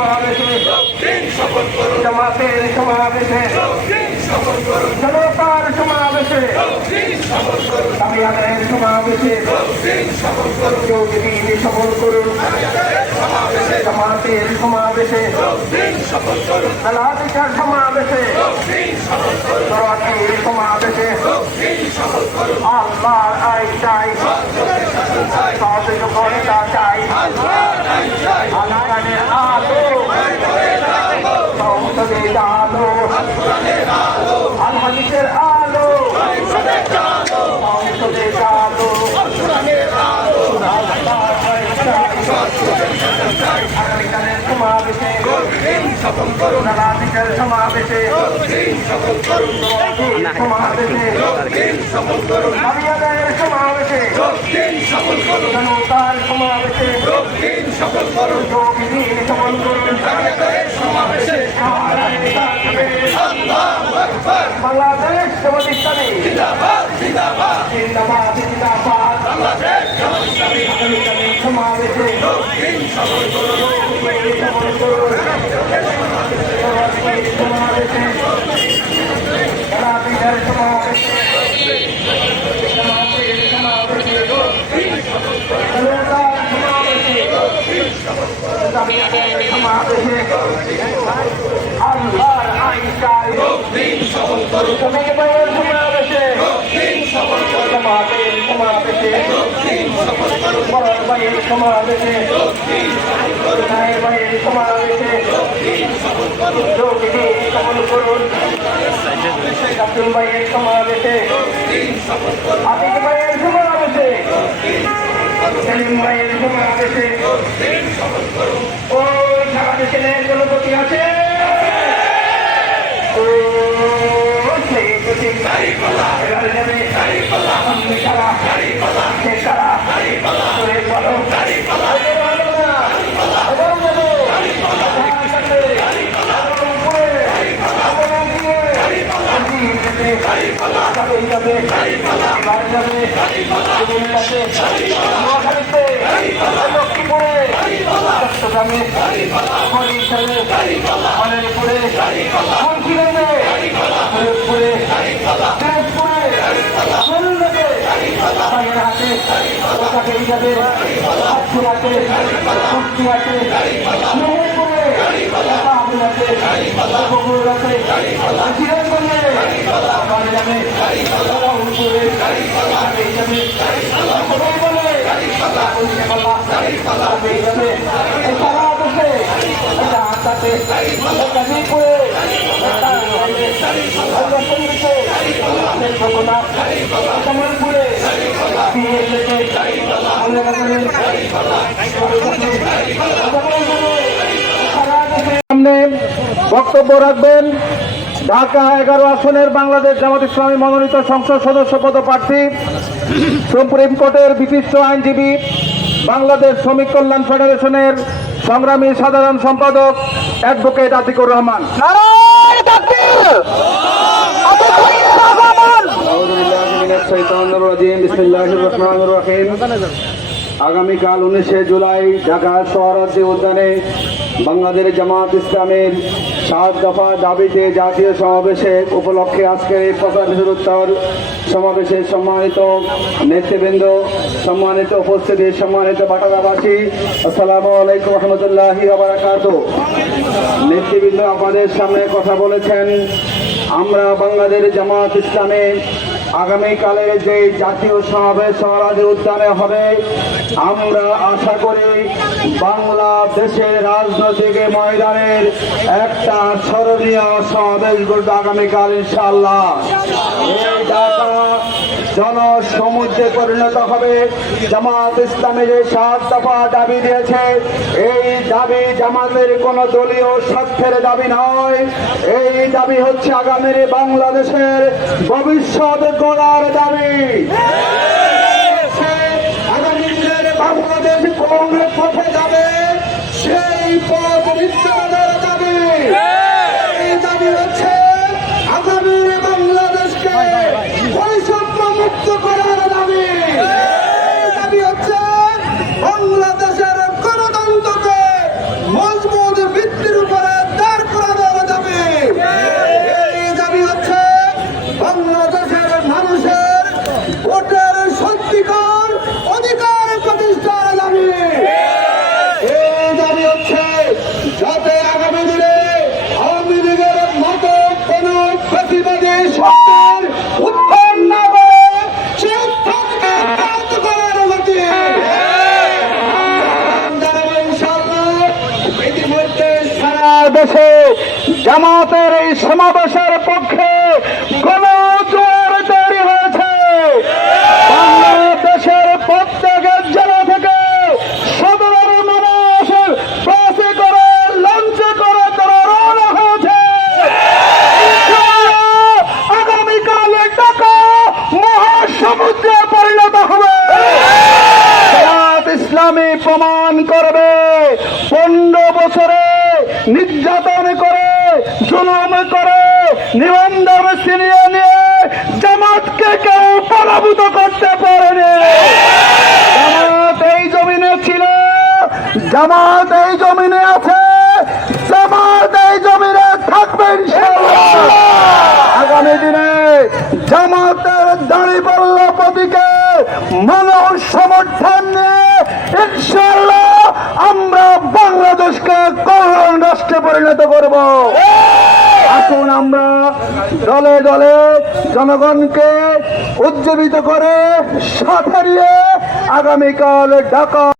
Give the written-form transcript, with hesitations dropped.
সমাবেশে জামাতের সমাবেশে জনতার সমাবেশে তামিয়াদের সমাবেশে যোগদিন সফল করুন জামাতের সমাবেশে লাঠিচার সমাবেশে জওয়াতের সমাবেশে আল্লাহর আইন চাই সহযোগিতা চাই আল্লাহের আলো সংসদের আলো আল হাদিসের আলো সংসদের আলো আগামীকালের সমাবেশে রাজনীতির সমাবেশে সমাবেশে আবিয়াদের সমাবেশে জনতার সমাবেশে যোগদিন সফল করুন বাংলাদেশ জামাত ইসলামী জিন্দাবাদ জিন্দাবাদ জিন্দাবাদ জিন্দাবাদ বাংলাদেশ জামাত ইসলামী আগামীকালের সমাবেশে যোগদিন সফল করুন সমাবেশে রাজনীতির সমাবেশে আল্লাহর আইন চাই সমাবেশে জামাতের সমাবেশে বড় ভাইয়ের সমাবেশে ভাইয়ের সমাবেশে যোগদিন সফল করুন আব্দুল ভাইয়ের সমাবেশে আবিদ ভাইয়ের সমাবেশে সেলিম ভাইয়ের সমাবেশে ওই সারা দেশের জনপতি আছে লক্ষ্মীপুরে চট্টগ্রামে মনেরপুরে মন্ত্রীগঞ্জে ফরিদপুরে দিনাজপুরে খুলনাতে বাগেরহাটে কাকেরিঘাটে হাটখোলাতে কুষ্টিয়াতে মেহেরপুরে আবুলাতে বগুড়াতে সিরাজগঞ্জে বাগেরহাটে রাহুলপুরে কাকেরিঘাটে সবাই বলে সারা দেশে হাটাতে গাজীপুরে কমলপুরে সামনে বক্তব্য রাখবেন ঢাকা 11 আসনের বাংলাদেশ জামাত ইসলামী মনোনীত সংসদ সদস্য পদপ্রার্থী সুপ্রিম কোর্টের বিশিষ্ট আইনজীবী বাংলাদেশ শ্রমিক কল্যাণ ফেডারেশনের সংগ্রামী সাধারণ সম্পাদক অ্যাডভোকেট আতিকুর রহমান। আগামীকাল 19 জুলাই ঢাকা সোহরাওয়ার্দী উদ্যানে বাংলাদেশ জামাত ইসলামের 7 দফা দাবিতে জাতীয় সমাবেশে উপলক্ষে আজকের এই 75 সমাবেশে সম্মানিত নেতৃবৃন্দ, সম্মানিত উপস্থিতি, সম্মানিত বাটারাবাসী, আসসালামু আলাইকুম রহমতুল্লাহি ওয়া বারাকাতুহু। নেতৃবৃন্দ আপনাদের সামনে কথা বলেছেন। আমরা বাংলাদেশ জামাত ইসলামে আগামীকালের যে জাতীয় সমাবেশ সোহরাওয়ার্দী উদ্যানে হবে, আমরা আশা করি বাংলাদেশের রাজনৈতিক ময়দানের একটা স্মরণীয় সমাবেশ ঘটবে আগামীকাল ইনশাআল্লাহ। এই ঢাকা জনসমুদ্রে পরিণত হবে। জামাত ইসলামী যে 7 দফা দাবি দিয়েছে, এই দাবি জামাতের কোন দলীয় স্বার্থের দাবি নয়। এই দাবি হচ্ছে আগামীর বাংলাদেশের ভবিষ্যৎ গড়ার দাবি। আগামী দিনের বাংলাদেশ কোন পথে যাবে, সেই পথ নিশ্চিতের দাবি। এই দাবি হচ্ছে আগামীর বাংলাদেশকে বৈষম্য মুক্ত করার দাবি। এই দাবি হচ্ছে বাংলাদেশের গণতন্ত্রকে মজবুত ভিত্তি বাংলাদেশে জামাতের এই সমাবেশের পক্ষে গণজোয়ার তৈরি হয়েছে। বাংলাদেশের প্রত্যেকের জেলা থেকে সদরের মানুষের বাসে করে লঞ্চে করে তারা রওনা হয়েছে। আগামীকাল ঢাকা মহাসমুদ্রে পরিণত হবে। জামাত ইসলামী প্রমাণ করবে 15 বছরে নির্যাতন করে, জুলুম করে, নিবন্ধন ছিনিয়ে নিয়ে জামাতকে কেউ পরাভূত করতে পারেনি। জামাত এই জমিনে ছিল, জামাত এই জমিনে আছে, জামাত এই জমিনে থাকবে ইনশাআল্লাহ। আগামী দিনে জামাতের দাঁড়িপাল্লা প্রতীকে মানুষ সমর্থন নিয়ে ইনশাআল্লাহ আমরা বাংলাদেশকে কল্যাণ রাষ্ট্রে পরিণত করব। আসুন আমরা দলে দলে জনগণকে উজ্জীবিত করে সাথে নিয়ে আগামীকাল ঢাকা